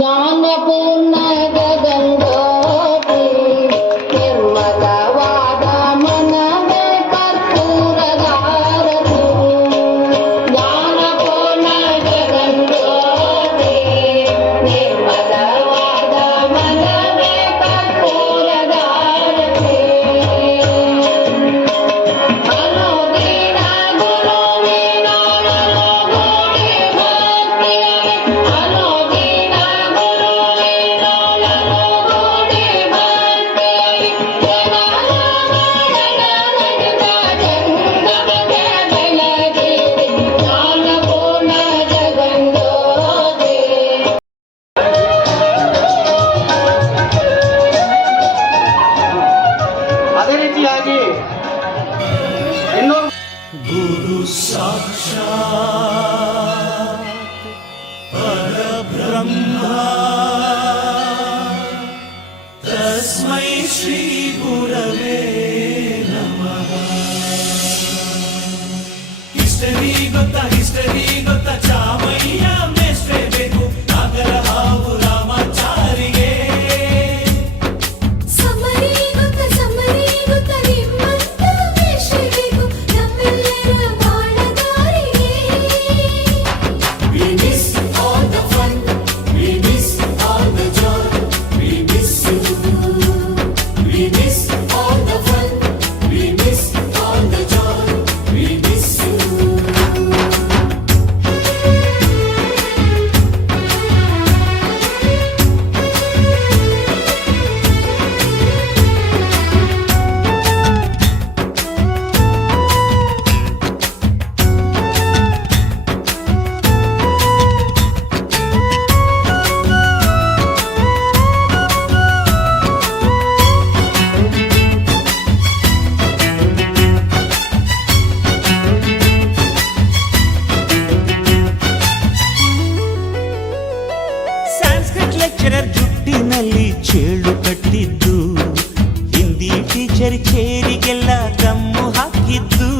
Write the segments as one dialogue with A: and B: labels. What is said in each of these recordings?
A: ஞான
B: साक्षात् परब्रह्मा तस्मै श्रीगुरवे नमः हिस्टरी गोता हिस्टरी Ministro.
C: ಲೆಕ್ಚರರ್ ಜುಟ್ಟಿನಲ್ಲಿ ಚೇಳು ಕಟ್ಟಿದ್ದು. ಹಿಂದಿ ಟೀಚರ್ ಚೇರಿಗೆಲ್ಲ ಗಮ್ಮು ಹಾಕಿದ್ದು.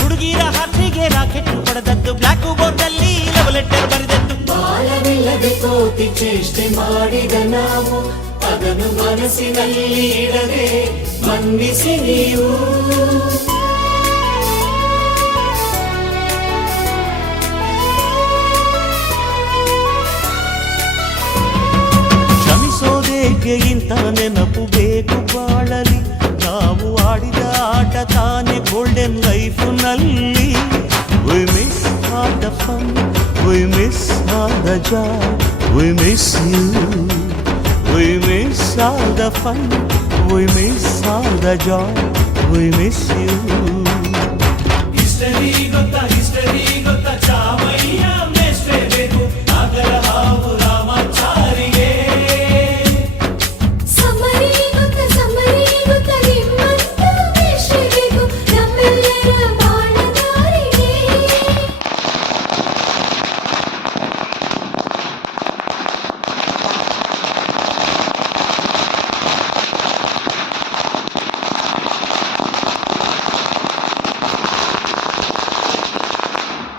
D: ಹುಡುಗಿರ ಹಾಸಿಗೆ ರಾಕೆಟ್ ಹೊಡೆದದ್ದು. ಬ್ಲ್ಯಾಕ್ ಬೋರ್ಡ್ ಅಲ್ಲಿ ಲವ್ ಲೆಟರ್ ಬರೆದದ್ದು
E: ಬಾಲವಿಲ್ಲದೆ ಕೋಟಿ ಚೇಷ್ಟೆ ಮಾಡಿದ ನಾವು ಅದನ್ನು ಮನಸ್ಸಿನಲ್ಲಿ ಇಡದೆ ಮನ್ನಿಸಿ ನೀವು
F: ಕ್ಷಮಿಸೋದೇಕೆ ಇಂಥ ನೆನಪು ಬೇಕು ಬಾಳಲಿ ನಾವು ಆಡಿದ ಆಟ ತಾನೆ ಗೋಲ್ಡನ್ ಲೈಫ್ ನಲ್ಲಿ V miss all the We miss all the joy, we miss you. We miss all the fun, we miss all the joy, we miss you.
B: History gota, history gota.